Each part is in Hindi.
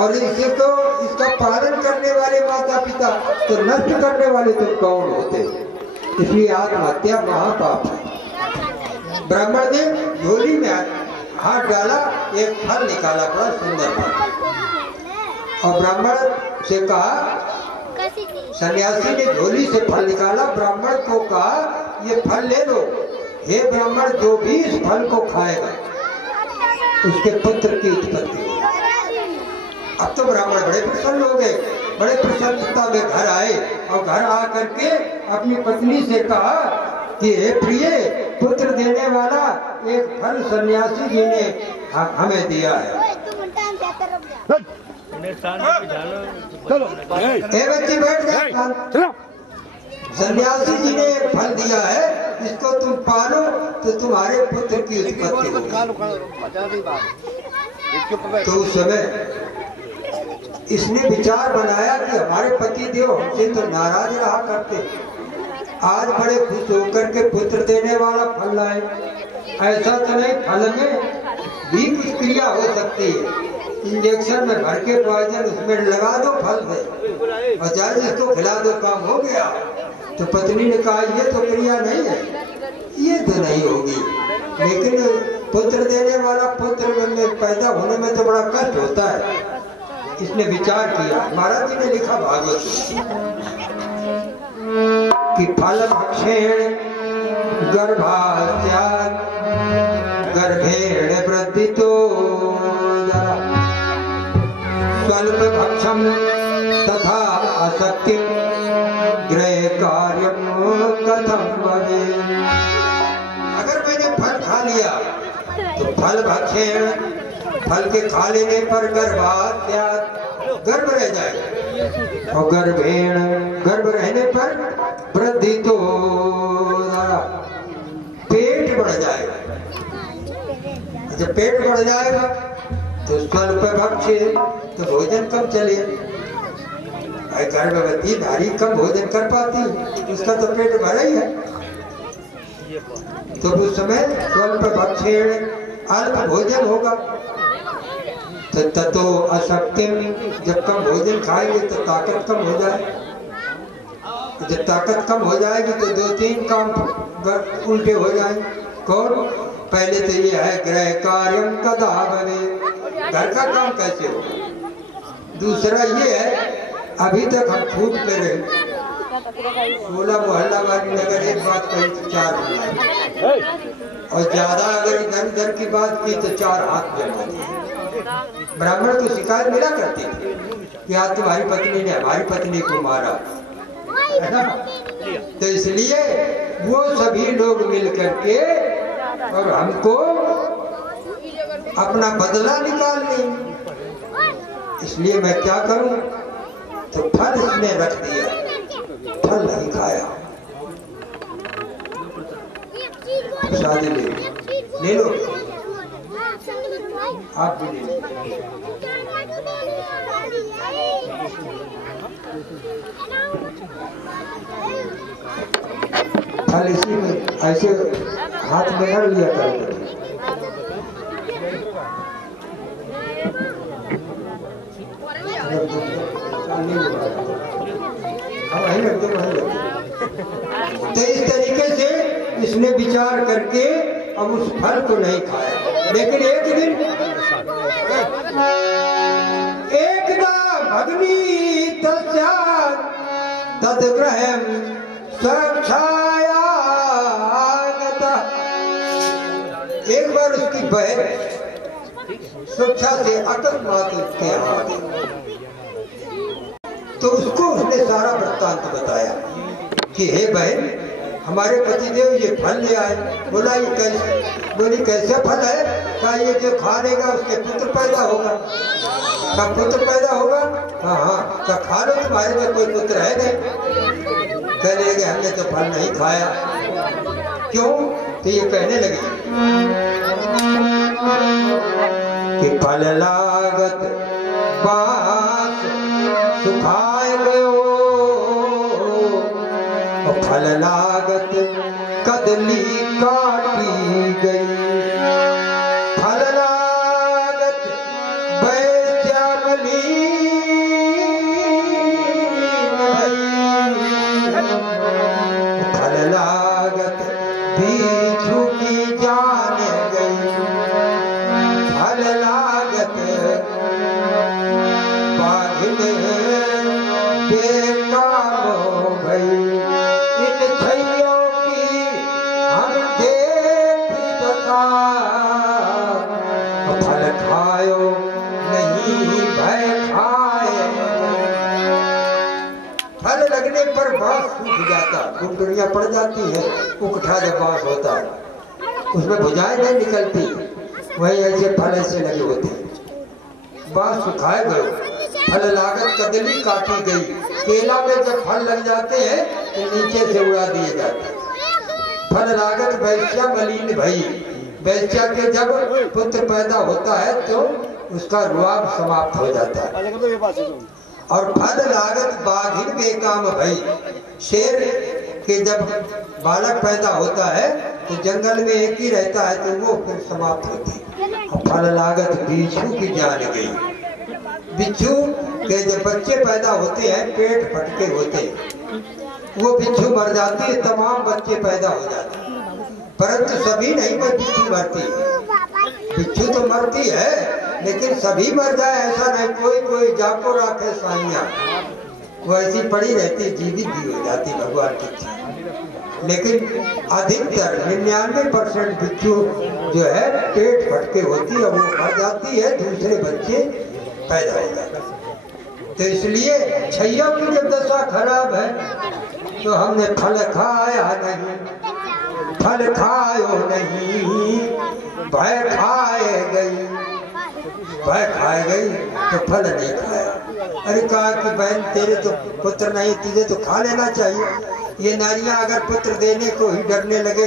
और इसे तो इसका पालन करने वाले माता पिता तो नष्ट करने वाले तो कौन होते। इसलिए आत्महत्या महापाप है। ब्राह्मण ने झोली में हाथ डाला, एक फल निकाला, बड़ा सुंदर फल, और ब्राह्मण से कहा, सन्यासी ने झोली से फल निकाला, ब्राह्मण को कहा ये फल ले लो, हे ब्राह्मण जो भी इस फल को खाएगा उसके पुत्र की उत्पत्ति। अब तो ब्राह्मण बड़े प्रसन्न हो गए, बड़े प्रसन्नता में घर आए और घर आकर के अपनी पत्नी से कहा कि हे प्रिय, पुत्र देने वाला एक फल सन्यासी जी ने हमें दिया है। बच्ची बैठ जाओ, सन्यासी जी ने एक फल दिया है, इसको तुम पालो तो तुम्हारे पुत्र की उत्पत्ति होगी। तो उस समय इसने विचार बनाया कि हमारे पति देव हमसे तो नाराज रहा करते, आज बड़े खुश होकर के पुत्र देने वाला फल लाए। ऐसा तो नहीं, फल में भी कुछ क्रिया हो सकती है, इंजेक्शन में भर के पॉइजन उसमें लगा दो फल से और चाहे जिसको खिला दो, काम हो गया। तो पत्नी ने कहा ये तो क्रिया नहीं है, ये तो नहीं होगी, लेकिन पुत्र देने वाला पुत्र में पैदा होने में तो बड़ा कष्ट होता है। इसने विचार किया, महाराज जी ने लिखा भागवत कि फल भक्षेण गर्भास्यात् गर्भेण वृद्धितो स्वल्प भक्षम तथा असक्ति गृह कार्यम कथम भवेत्। अगर मैंने फल खा लिया तो फल भक्षेण, फल के खा लेने पर गर्भास्यात्, गर्भ रह जाएगा, और गर्भेण, गर्भ रहने पर वृद्धि तो पेट बढ़ जाएगा। जब पेट बढ़ जाएगा तो स्वल्प भक्ष्य, तो भोजन कम चले। गर्भवती नारी कम भोजन कर पाती, उसका तो पेट भरा ही है। तो उस समय स्वल्प भक्ष्य, अल्प भोजन होगा। तो ततो अशक्ति, जब कम भोजन खाएंगे तो ताकत कम हो जाए, जब ताकत कम हो जाएगी तो 2-3 काम उल्टे हो जाएंगे। कौन? पहले तो ये है गृह कार्यम कदा भवेत्, घर का काम कैसे हो। दूसरा ये है, अभी तक हम फूट पे रहे, 16 मोहल्ला वाली नगर एक बात कही तो 4 बुलाए, और ज्यादा अगर इधर उधर की बात की तो 4 हाथ जमा दिए। ब्राह्मण को शिकायत मिला करती थी कि आज तुम्हारी पत्नी ने हमारी पत्नी को मारा, है ना। तो इसलिए वो सभी लोग मिल करके और हमको अपना बदला निकाल लें। इसलिए मैं क्या करूं, तो फल इसने रख दिया, फल नहीं खाया। शादी ले लो, आप भी ले लो। फल इसी में ऐसे हाथ में रख लिया करते। तो इस तरीके से इसने विचार करके अब उस फल को नहीं खाया। लेकिन एक दिन एकदा भगनी तद्ग्रहं स्वच्छाया, एक बार उसकी बहन सुरक्षा से अकस्मात उसके यहाँ आ गई। तो उसको उसने सारा वृत्तांत बताया कि हे बहन, हमारे पतिदेव ये फल ले आए। बोला ये कैसे? बोली कैसे फल है? क्या ये जो खा लेगा उसके पुत्र पैदा होगा? क्या पुत्र पैदा होगा? हाँ हाँ, क्या खा लो, तुम्हारे में कोई पुत्र है नहीं। कहने लगे हमने तो फल नहीं खाया। क्यों? तो ये कहने लगे कि फल लागत बास सुखाए गयो, फल लागत कदली काटी गई, फल लागत वैश्यामली बेकाम हो गई। इन छैयों की हम देखी दशा, फल खायो नहीं भय खाए। फल लगने पर बांस सूख जाता, कुंडलियां पड़ जाती है, उकठा जब बांस होता है उसमें भुजाएं नहीं निकलती, वही ऐसे फल ऐसे लगे होते हैं। बांस सुखाए गए, फल लागत कदली काटी गई। केला में जब फल लग जाते हैं तो नीचे से उड़ा दिए जाते हैं। फल लागत वैश्या मलिन भई, वैश्या के जब पुत्र पैदा होता है तो उसका रुआब समाप्त हो जाता है। और फल लागत बाघिन बेकाम भई, शेर के जब बालक पैदा होता है तो जंगल में एक ही रहता है तो वो फिर समाप्त होती है। और फल लागत बिच्छू की जान गई, बिच्छू के जब बच्चे पैदा होते हैं पेट फटके होते हैं, वो बिच्छू मर जाती है, तमाम बच्चे पैदा हो जाते हैं, परंतु सभी नहीं बिच्छू मरती है। बिच्छू तो मरती है लेकिन सभी मर जाए ऐसा नहीं, कोई कोई जाको राखे साइया, वो ऐसी पड़ी रहती, जीवित भी हो जाती भगवान की इच्छा। लेकिन अधिकतर 99% बिच्छू जो है पेट फटके होती है, वो मर जाती है, दूसरे बच्चे पैदा हो जाते हैं। तो इसलिए छैयों की जब दशा खराब है तो हमने फल खाया नहीं, फल खायो नहीं भय खाए गई। भय खाए गई तो फल नहीं खाया। अरे कहा कि बहन तेरे तो पुत्र नहीं, तुझे तो खा लेना चाहिए। ये नारियां अगर पुत्र देने को ही डरने लगे,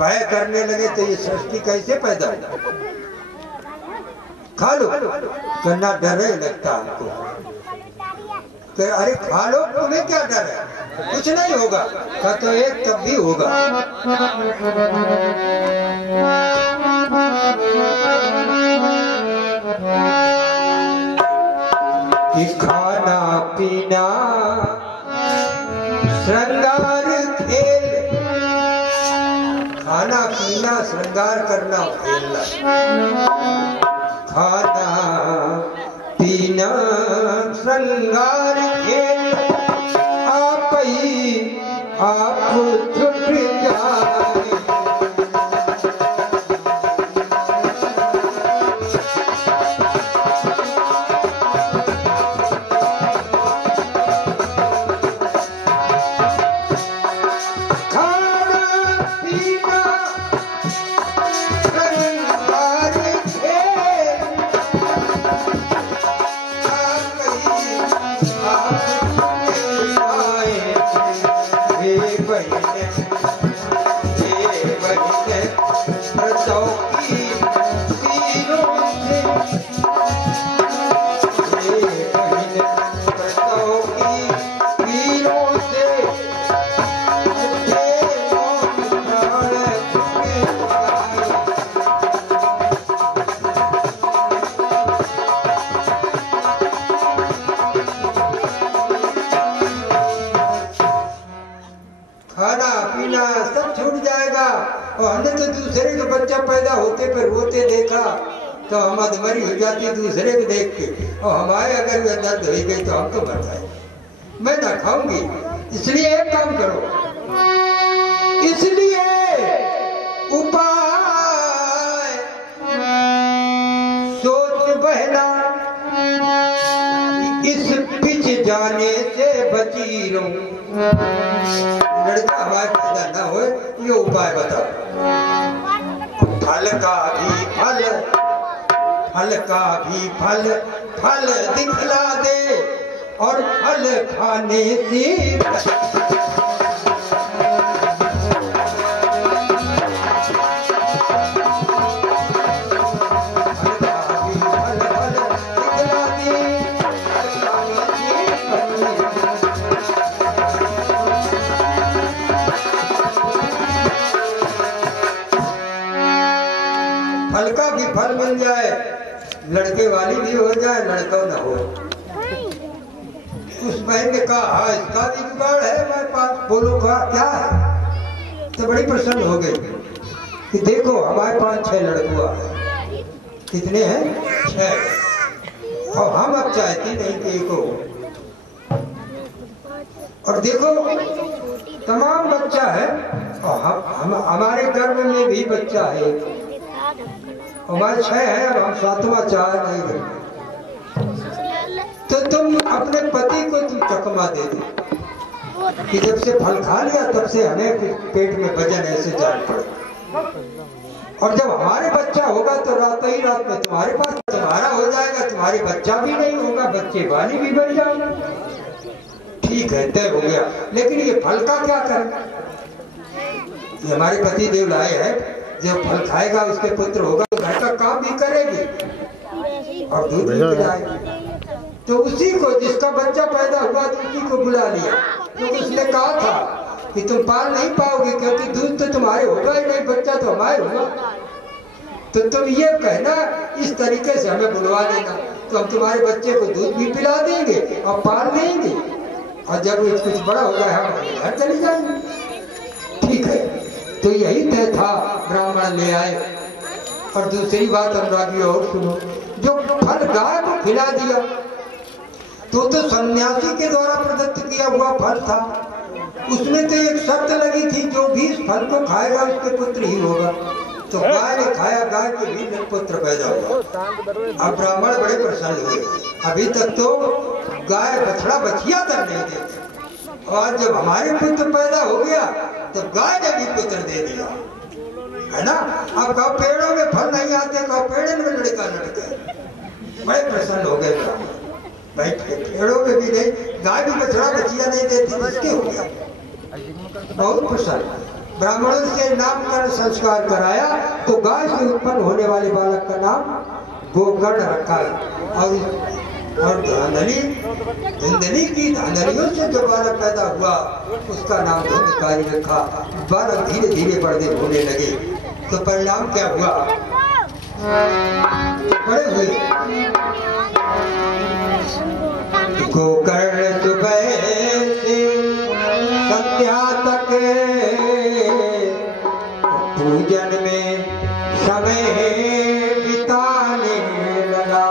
भय करने लगे तो ये सृष्टि कैसे पैदा हो? खा लो, करना डर लगता हमको। तो अरे खा लो, तुम्हें क्या डर है, कुछ नहीं होगा। का तो एक तब भी होगा। कि खाना पीना श्रृंगार खेल, खाना पीना श्रृंगार करना खेलना, खाना पीना श्रृंगार खेल, आप ही आप छुट जाए। खाना पीना सब छूट जाएगा। और हमने तो दूसरे के बच्चा पैदा होते पर रोते देखा तो हम अधमरी हो जाती दूसरे को देख के, और हमारे अगर वे दर्द हो गई तो हम तो मर जाए। मैं ना खाऊंगी, इसलिए एक काम करो, इसलिए उपाय सोच बहना, इस पिछ जाने से बची रहूं। लड़का हमारे पैदा ना हो, ये उपाय बताओ। फल का भी फल, फल का भी फल, फल दिखला दे और फल खाने से फल का भी फल मिल जाए, लड़के वाली भी हो जाए, लड़का ना हो। उस बहन ने कहा हाँ इसका भी जुगाड़ है हमारे पास, बोलो कहा क्या है? तो बड़ी प्रसन्न हो गई कि देखो हमारे पास 6 लड़कुआ है। कितने हैं? 6। और हम अब चाहते नहीं कि एक हो। और देखो तमाम बच्चा है और हम हमारे गर्भ में भी बच्चा है, हमारे 6 है, अब हम 7वां चाह नहीं गए। तो तुम अपने पति को तुम चकमा दे दो कि जब से फल खा लिया तब से हमें पेट में वजन ऐसे जान पड़े, और जब हमारे बच्चा होगा तो रात ही रात में तुम्हारे पास तुम्हारा हो जाएगा, तुम्हारे बच्चा भी नहीं होगा, बच्चे वाली भी बन जाएंगे। ठीक है, तय हो गया, लेकिन ये फल का क्या करें? ये हमारे पति देव लाए हैं, जब फल खाएगा उसके पुत्र होगा तो घर का काम भी करेगी और दूध भी पिलाएगी। तो उसी को जिसका बच्चा पैदा हुआ तो उसी को बुला लिया, क्योंकि तो उसने कहा था कि तुम पाल नहीं पाओगे क्योंकि दूध तो तुम्हारे होगा ही नहीं, बच्चा तो हमारे होगा। तो तुम ये कहना इस तरीके से हमें बुलवा लेना, तो हम तुम्हारे बच्चे को दूध भी पिला देंगे और पाल लेंगे, और जब कुछ बड़ा होगा हम घर चले जाएंगे। ठीक है, तो यही तय था, ब्राह्मण ले आए। और दूसरी बात अनुरागी और सुनो, जो फल गाय को खिला दिया तो सन्यासी के द्वारा प्रदत्त किया हुआ फल था, उसमें तो एक शर्त लगी थी, जो भी इस फल को खाएगा उसके पुत्र ही होगा। तो गाय ने खाया, गाय के भी पुत्र पैदा हुआ। अब ब्राह्मण बड़े प्रसन्न हुए, अभी तक तो गाय बछड़ा बछिया तक नहीं देती, और जब हमारे पुत्र पैदा हो गया तो गाय ने भी पुत्र दे दिया, है ना। अब कब पेड़ों में फल नहीं आते, कब पेड़ में लड़का लड़के, बड़े प्रसन्न हो गए ब्राह्मण। भाई पेड़ों में भी नहीं, गाय भी बछड़ा बछिया नहीं देती, किसके हो गया? बहुत प्रसन्न। ब्राह्मणों से नामकरण संस्कार कराया तो गाय से उत्पन्न होने वाले बालक का नाम गोकर्ण रखा है। और धुंधनी की धांधलियों से जो बालक पैदा हुआ उसका नाम धुंधकारी रखा। बालक धीरे धीरे बड़े होने लगे तो परिणाम क्या हुआ? बड़े हुए। गोकर्ण सुबह से संध्या तक पूजन में समय बिताने लगा।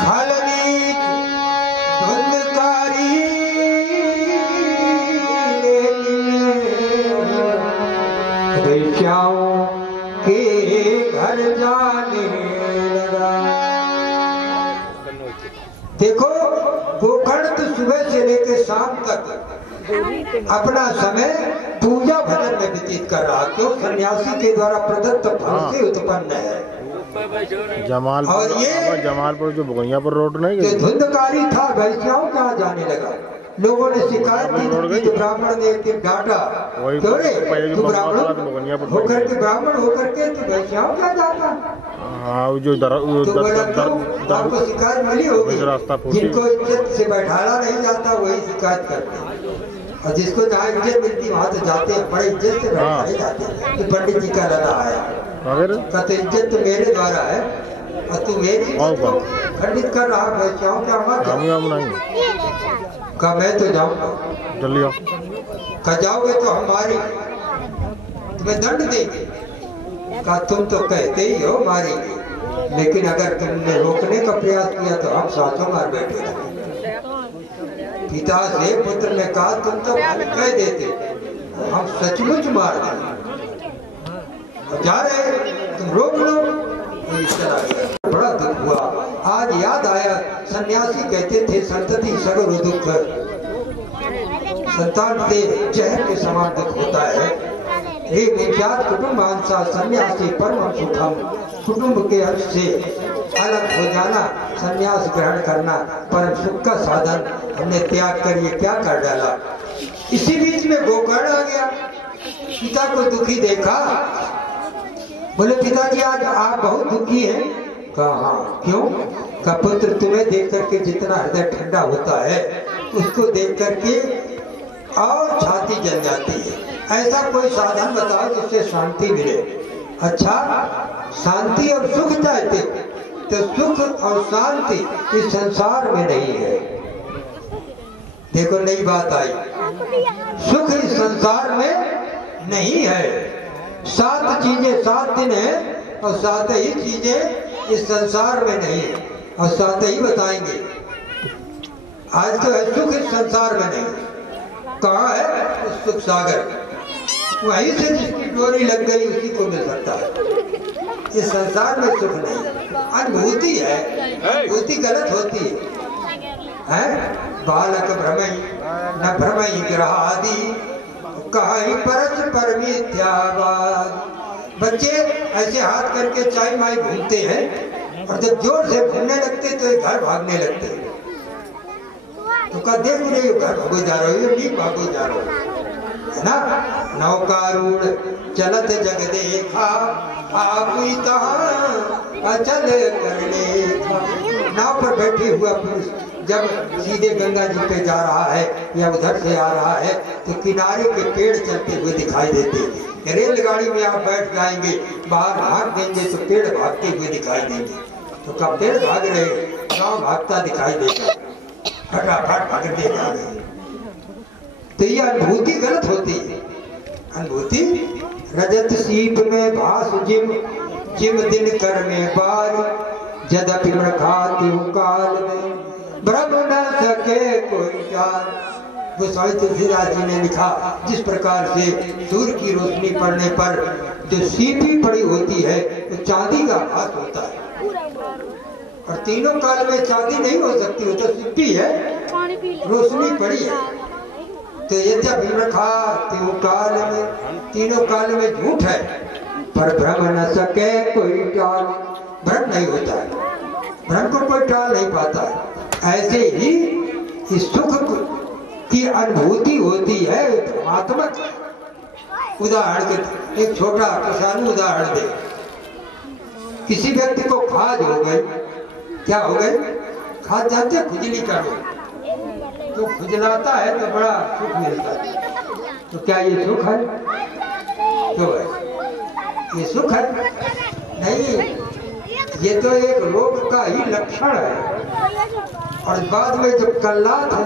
खलनीत धुंधकारी वेश्याओं के घर जाने लगा। देखो, गोकर्ण तो सुबह से लेकर शाम तक अपना समय पूजा भजन में व्यतीत कर रहा, क्यों? सन्यासी के द्वारा प्रदत्त फल से उत्पन्न है। जमालपुर जो भगोइयापुर रोड नहीं है, धुंधकारी था, वैश्याओं कहाँ जाने लगा। लोगों ने शिकायत की तो ब्राह्मण ने एक दिन डांटा, क्यों रे तू ब्राह्मण होकर के तू वैश्याओं क्या जाता? आपको शिकायत मिली होगी, जिनको इज्जत से बैठाना नहीं जाता वही शिकायत करते हैं, और जिसको जहाँ इज्जत मिलती वहाँ तो जाते हैं, बड़े इज्जत से बैठाए जाते हैं। तो पंडित जी का लड़ा आया, कहते इज्जत तो मेरे द्वारा है और तू मेरी खंडित कर रहा, वैश्याओं क्या का मैं तो जाऊंगा। कहा जाओगे तो हमारी तुम्हें दंड देंगे। कहा तुम तो कहते ही हो मारेंगे, लेकिन अगर तुमने रोकने का प्रयास किया तो हम साथों मार बैठे। पिता से पुत्र ने कहा तुम तो कह देते, हम सचमुच मार देंगे, जा रहे तुम रोक लो। चला गया, बड़ा दुख हुआ। आज याद आया, सन्यासी कहते थे संतति सगर दुख, संतान से जहर के समान दुख होता है। एक विख्यात कुटुंबांसा सन्यासी परम सुखम, कुटुंब के अंश से अलग हो जाना, सन्यास ग्रहण करना परम सुख का साधन, हमने त्याग कर ये क्या कर डाला। इसी बीच में गोकर्ण आ गया, पिता को दुखी देखा, बोले पिताजी आज आप बहुत दुखी हैं। कहा हाँ, क्यों? का पुत्र तुम्हें देख करके जितना हृदय ठंडा होता है उसको देख करके और छाती जल जाती है, ऐसा कोई साधन बताओ जिससे शांति मिले। अच्छा, शांति और सुख चाहते हो तो सुख और शांति इस संसार में नहीं है। देखो नई बात आई, सुख इस संसार में नहीं है। 7 चीजें 7 दिन है और 7 ही चीजें इस संसार में नहीं है। और साथ ही बताएंगे आज तो है सुख इस संसार में नहीं, कहाँ है उस सुख सागर, वहीं से जिसकी डोरी लग गई उसी को मिल सकता है। इस संसार में सुख नहीं, अनुभूति है, अनुभूति गलत होती है? बालक भ्रमई न भ्रमई ग्रह आदि कहीं परस्पर मिथ्यावाद। बच्चे ऐसे हाथ करके चाय माई घूमते हैं और जब जोर से घूमने लगते तो ये घर भागने लगते हैं। तो कहा देख रहे हो घर भागो जा रहे हो, ये नहीं भागो जा रहे हो, है ना। नौकारूढ़ चलत जग देखा आप अचल करने। नाव पर बैठे हुआ पुरुष जब सीधे गंगा जी पे जा रहा है या उधर से आ रहा है तो किनारे के पेड़ चलते हुए दिखाई देते हैं। रेलगाड़ी में आप बैठ जाएंगे, बाहर भाग देंगे तो पेड़ भागते हुए दिखाई देंगे। तो कब पेड़ भाग रहे, गाँव भागता दिखाई देगा, फटाफट भागते जा रहे हैं। तो ये अनुभूति गलत होती है। अनुभूति रजत सीप में भास जिम जिम दिन कर में बार जदपि खाती काल में ब्रह्म न सके कोई जान। गोस्वामी तुलसीदास जी ने लिखा जिस प्रकार से सूर्य की रोशनी पड़ने पर जो सीपी पड़ी होती है वो चांदी का भास होता है, और तीनों काल में चांदी नहीं हो सकती, वो तो सीपी है, रोशनी पड़ी है। तो यद्यपि रखा तीनों काल में, तीनों काल में झूठ है, पर भ्रम न सके कोई टाल। भ्रम नहीं होता है, भ्रम को कोई टाल नहीं पाता है। ऐसे ही इस सुख की अनुभूति होती है परमात्मक। उदाहरण के एक छोटा किसान उदाहरण दे, किसी व्यक्ति को खाज हो गई, क्या हो गई? खाज जानते खुजली का रोग, तो खुजलाता है तो बड़ा सुख मिलता है। तो क्या ये सुख है? क्यों है ये सुख है? नहीं, ये तो एक रोग का ही लक्षण है, और बाद में जो कल्लात है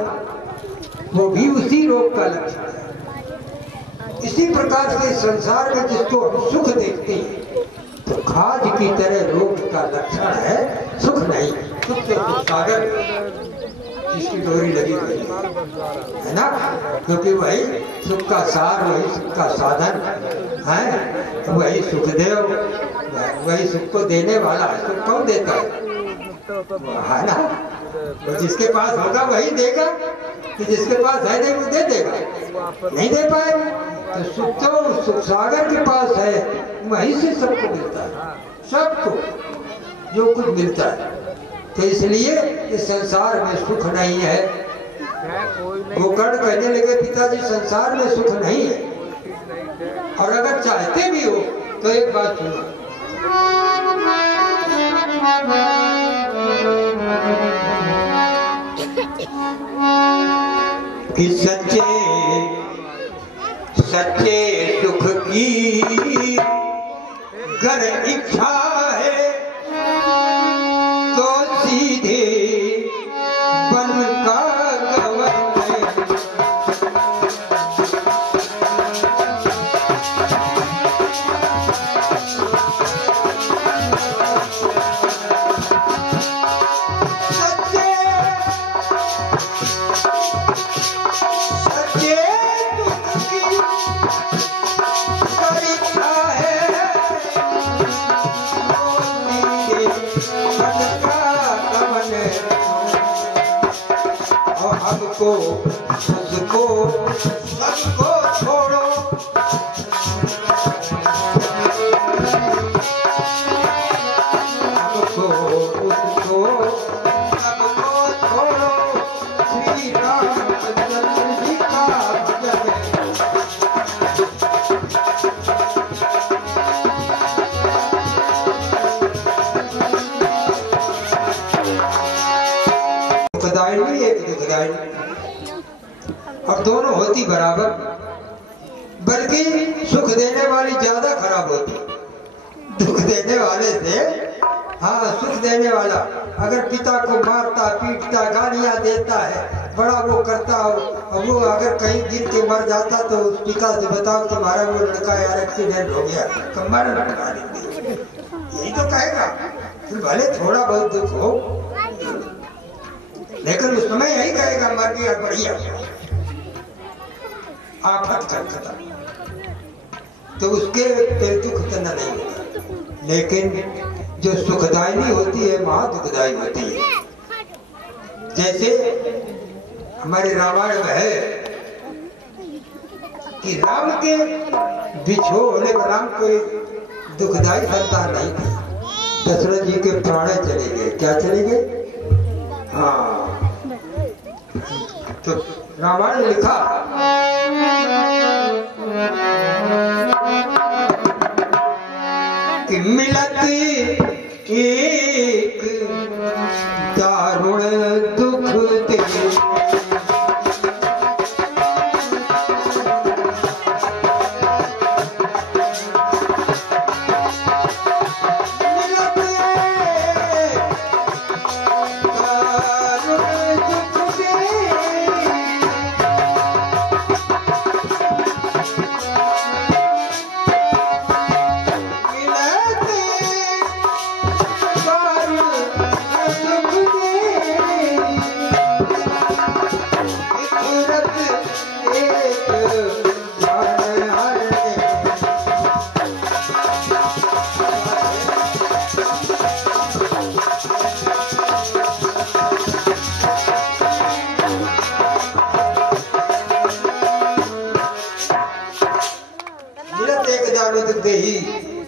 वो भी उसी रोग का लक्षण है। इसी प्रकार से संसार में जिसको हम सुख देखते हैं तो खाज की तरह रोग का लक्षण है, सुख नहीं। सुख तो सुख सागर जिसकी डोरी लगी हुई है ना, क्योंकि वही सुख का सार, वही सुख का साधन है, वही सुखदेव, वही सुख को देने वाला है। सुख कौन देता है ना, तो जिसके पास होगा वही देगा, कि जिसके पास है नहीं वो दे देगा, नहीं दे पाएगा। तो सुख तो सुख सागर के पास है, वहीं से सबको मिलता है, सबको जो कुछ मिलता है। तो इसलिए इस संसार में सुख नहीं है। गोकर्ण कहने लगे पिताजी संसार में सुख नहीं है, और अगर चाहते भी हो तो एक बात सुनो, कि सच्चे सच्चे सुख की गर इच्छा है तो सीधे बन का गवन है। हमको उसको सबको छोड़ो, हमको उसको सबको छोड़ो, श्री रामचंद्र जी का भजन। दुखदायी एक दुखदायी, और दोनों होती बराबर, बल्कि सुख देने वाली ज्यादा खराब होती। दुख देने वाले से, हाँ सुख देने वाला अगर पिता को मारता पीटता गालियां देता है, बड़ा वो करता हो, और वो अगर कहीं गिर के मर जाता तो उस पिता से बताओ तुम्हारा वो लड़का यार एक्सीडेंट हो गया, कमर लटका देंगे, यही तो कहेगा। भले थोड़ा बहुत दुख हो, लेकिन उस समय यही कहेगा मर गया बढ़िया, आफत कर खत्म, तो उसके दुख इतना नहीं होता। लेकिन जो सुखदायिनी होती है महा दुखदायी होती है। जैसे हमारे रामायण में है कि राम के बिछो होने पर राम कोई दुखदायी संतान नहीं थी। दशरथ जी के प्राण चले गए। क्या चले गए? हाँ, तो रामायण लिखा कि मिलत एक दारुण दुख दे,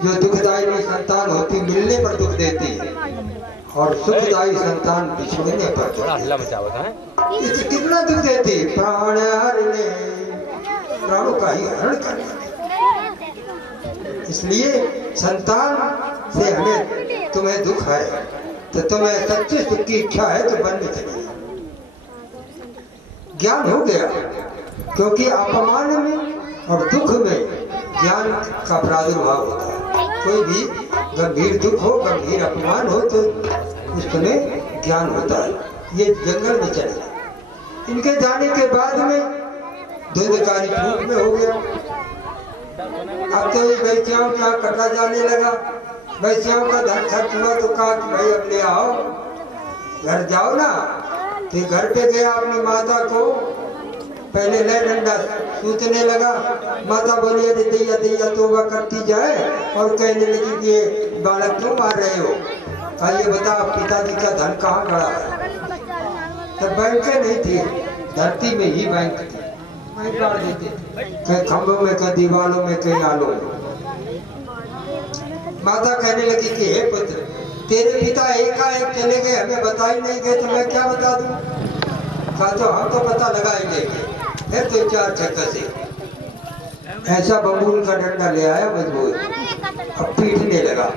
जो दुखदायी संतान होती मिलने पर दुख देती है और सुखदायी संतान बिछड़ने पर कितना दुख देती है। प्राण हरने, प्राणों का ही हरण करना। इसलिए संतान से हमें तुम्हें दुख है तो तुम्हें सच्चे सुख की इच्छा है तो बनने चाहिए। ज्ञान हो गया, क्योंकि अपमान में और दुख में ज्ञान का प्रादुर्भाव होता है। कोई भी गंभीर दुख हो, गंभीर अपमान हो तो उस समय ज्ञान होता है। ये जंगल में चले, इनके जाने के बाद में धुंधकारी धूप में हो गया। अब तो वैश्याओं का कटा जाने लगा, वैश्याओं का धन खर्च हुआ तो कहा कि भाई अब ले आओ, घर जाओ ना। तो घर पे गया अपनी माता को, पहले ले डंडा सूतने लगा। माता बोली अरे दैया दैया तोबा करती जाए और कहने लगी कि ये बालक क्यों मार रहे हो? ये बता पिताजी का धन कहाँ गड़ा है? तब बैंक नहीं थी, धरती में ही बैंक थी। वहीं गाड़ देते, कहीं खम्भों में, कहीं दीवारों में, कहीं आलों में। माता कहने लगी कि हे पुत्र, तेरे पिता एकाएक चले गए, हमें बता ही नहीं गए, तो मैं क्या बता दूं? कहा तो हम तो पता लगा ही लेंगे। फिर तो चार चक्कर से ऐसा बबूल का डंडा ले आया मजबूत, अब पीटने लगा।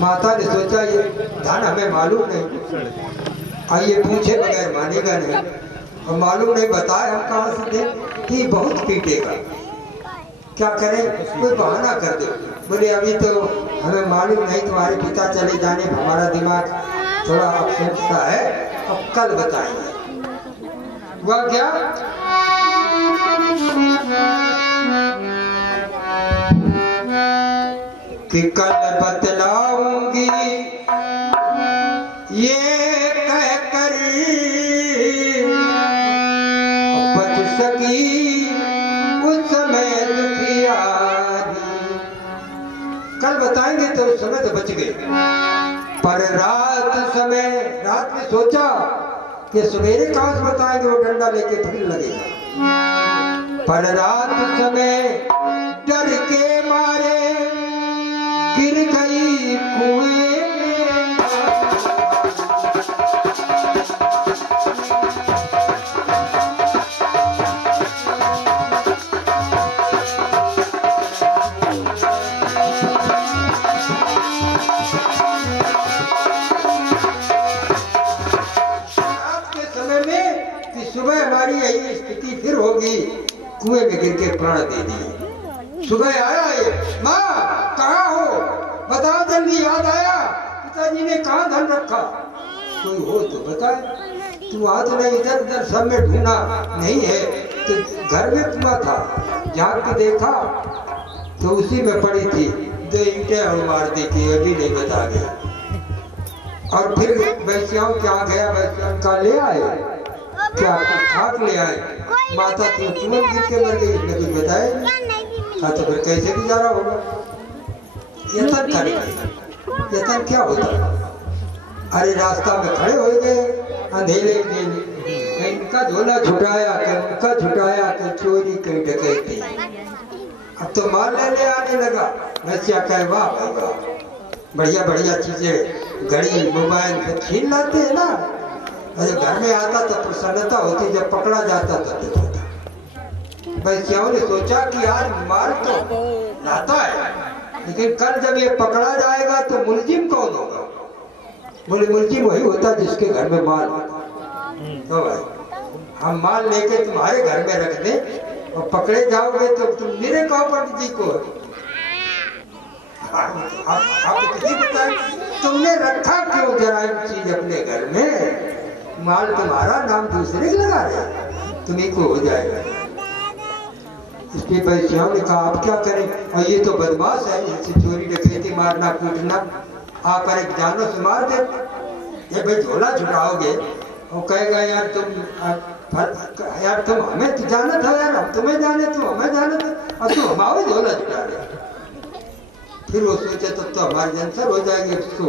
माता ने सोचा ये धन हमें मालूम नहीं, आइए पूछे बगैर मानेगा नहीं, और मालूम नहीं बताए हम कहाँ से दे कि बहुत पीटेगा। क्या करें? कोई बहाना कर दो। बोले अभी तो हमें मालूम नहीं, तुम्हारे पिता चले जाने, हमारा दिमाग थोड़ा अपसेट सा है, अब कल बताएंगे। हुआ क्या? कि कल बतलाऊंगी ये कहकर बच सकी उस समय दुखिया। कल बताएंगे तो उस समय तो बच गए, पर रात में सोचा कि सवेरे कहाँ से बताएंगे, वो डंडा लेके फिर लगेगा। पर रात समय डर के मारे गिर गई कुएं में। सुबह हमारी यही स्थिति फिर होगी, कुएं में गिर के प्राण दे दिए। सुबह आया ये, माँ कहाँ हो, बताओ जल्दी, याद आया पिताजी ने कहाँ धन रखा? कोई हो तो बताए। तू आज नहीं, इधर उधर सब में ढूंढा, नहीं है तो घर में कुआं था, जाग के देखा तो उसी में पड़ी थी। 2 ईंटें और मार दी थी, अभी नहीं बता गया। और फिर वैश्याओं क्या गया, वैश्याओं का ले आए, क्या खाक ले आए। माता तुरंत गिर के मर गई, इसने कुछ बताया नहीं। तो फिर कैसे गुजारा होगा? यतन करेंगे, यतन क्या होता? अरे रास्ता में खड़े हो गए अंधेरे में, कहीं इनका झोला छुटाया, कहीं उनका छुटाया, कहीं चोरी, कहीं डकैती। अब तो माल लेने आने लगा। वैश्या कहे वाह भाई वाह, बढ़िया बढ़िया चीजें, घड़ी मोबाइल सब छीन लाते हैं ना। अरे घर में आता तो प्रसन्नता होती, जब पकड़ा जाता तो दुख होता। वैश्याओं ने सोचा कि आज माल तो लाता है, लेकिन कल जब ये पकड़ा जाएगा तो मुलजिम कौन होगा? बोले मुलजिम वही होता जिसके घर में माल होता। तो भाई हम माल लेके तुम्हारे घर में रख दें और पकड़े जाओगे तो तुम मेरे कहो पंडित जी को, आप किसी बताए तुमने रखा क्यों जराइम चीज अपने घर में? माल तुम्हारा, नाम दूसरे के लगा रहे, तुम्ही को हो जाएगा। इसलिए वैश्याओं ने कहा आप क्या करें, और ये तो बदमाश है, इससे चोरी डकैती मारना कूटना, आप पर एक जानो से मार दे। ये भाई झोला छुटाओगे, वो कहेगा यार तुम हमें तो जाना था यार, हम तुम्हें जाने, तुम हमें जाने थे, और तुम हमारे झोला छुटा रहे। फिर वो सोचे तो हमारी आंसर हो जाएगी, उसको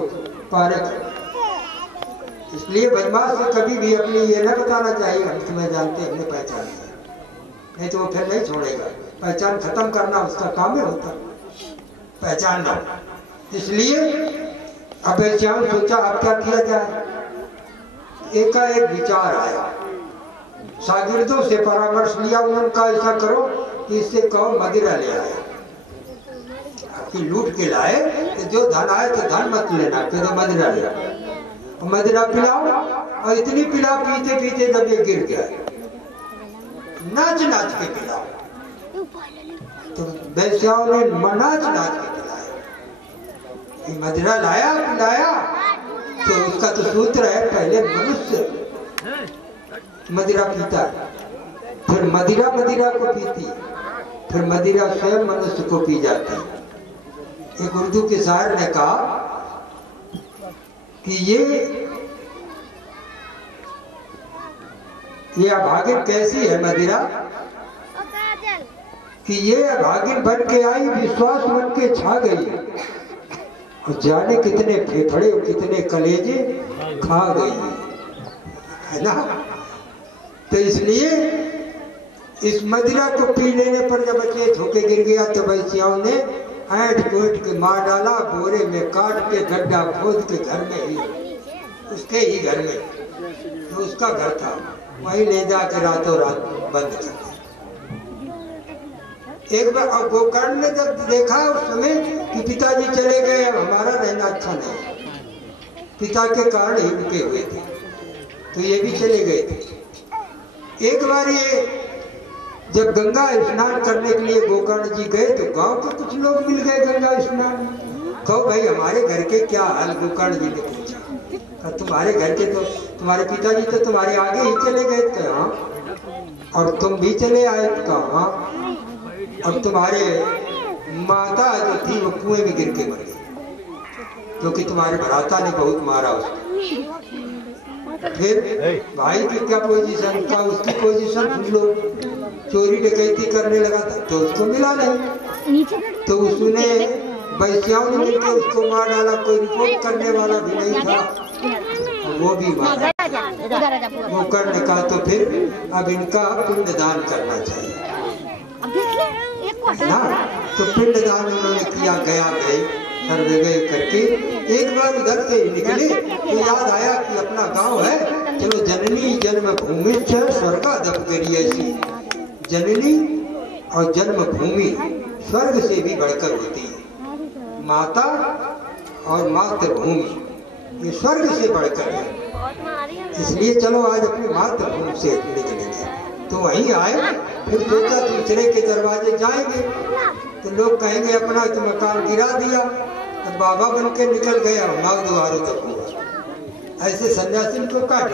पारे कर। इसलिए बदमाश से कभी भी अपनी ये न बताना चाहिए हम तुम्हें जानते, हमने पहचान किया, नहीं तो वो फिर नहीं छोड़ेगा। पहचान खत्म करना उसका काम है, होता पहचानना। इसलिए अब वैश्याओं सोचा अब क्या किया जाए। एकाएक विचार आया, शागिर्दों से परामर्श लिया, उनका ऐसा करो कि इससे कहो मदिरा ले आए, आपकी लूट के लाए तो जो धन आए तो धन मत लेना, फिर तो मदिरा ले आओ, मदिरा पिलाओ। और इतनी पिला पीते पीते जब ये गिर गया, नाच नाच के पिलाओ। तो वैश्याओं ने नाच नाच के पिलाया, मदिरा लाया पिलाया। तो उसका तो सूत्र है, पहले मनुष्य मदिरा पीता है, फिर मदिरा मदिरा को पीती, फिर मदिरा स्वयं मनुष्य को पी जाती। एक उर्दू के शायर ने कहा कि ये अभागिन कैसी है मदिरा, कि ये अभागिन बन के आई, विश्वास बन के छा गई, और जाने कितने फेफड़े कितने कलेजे खा गई है ना। तो इसलिए इस मदिरा को पी लेने पर जब अचेत होके गिर गया तो वैश्याओं ने ऐंठ कूट के मार डाला, बोरे में काट के गड्ढा खोद के घर में ही, उसके ही घर में, तो उसका घर था, वहीं ले जाकर रातों रात बंद कर दिया। एक बार गोकर्ण ने जब देखा उस समय कि पिताजी चले गए, हमारा रहना अच्छा नहीं, पिता के कारण ही रुके हुए थे, तो ये भी चले गए थे। एक बार ये जब गंगा स्नान करने के लिए गोकर्ण जी गए तो गांव के कुछ लोग मिल गए गंगा स्नान। कहो भाई हमारे घर के क्या हाल, गोकर्ण जी ने पूछा। तुम्हारे घर के तो तुम्हारे पिताजी तो तुम्हारे आगे ही चले गए थे, हाँ, और तुम भी चले आए, हाँ, और तुम्हारे माता जो थी वो कुएं में गिर के मर गई, क्योंकि तुम्हारे भ्राता ने बहुत मारा उसको। फिर भाई की क्या पोजीशन था, उसकी पोजीशन सुन लो, चोरी डकैती करने लगा था तो उसको मिला नहीं, तो उसने वैश्याओं ने मिलकर उसको मार डाला, कोई रिपोर्ट करने वाला भी नहीं था, वो भी मारा। गोकर्ण ने कहा तो फिर अब इनका पिंडदान करना चाहिए ना, तो पिंडदान उन्होंने किया। गया गए सर्वे गए करके एक बार उधर से निकले तो याद आया कि अपना गांव है, चलो जननी जन्मभूमि स्वर्गादप करी। ऐसी जननी और जन्मभूमि स्वर्ग से भी बढ़कर होती है, माता और मातृभूमि ये स्वर्ग से बढ़कर है। इसलिए चलो आज अपनी मातृभूमि से निकलेंगे, तो वहीं आए। फिर सोचा दूसरे के दरवाजे जाएंगे तो लोग कहेंगे अपना तो मकान गिरा दिया, तो बाबा बन के निकल गया, नाव द्वारों तक हुआ। ऐसे सन्यासी को काट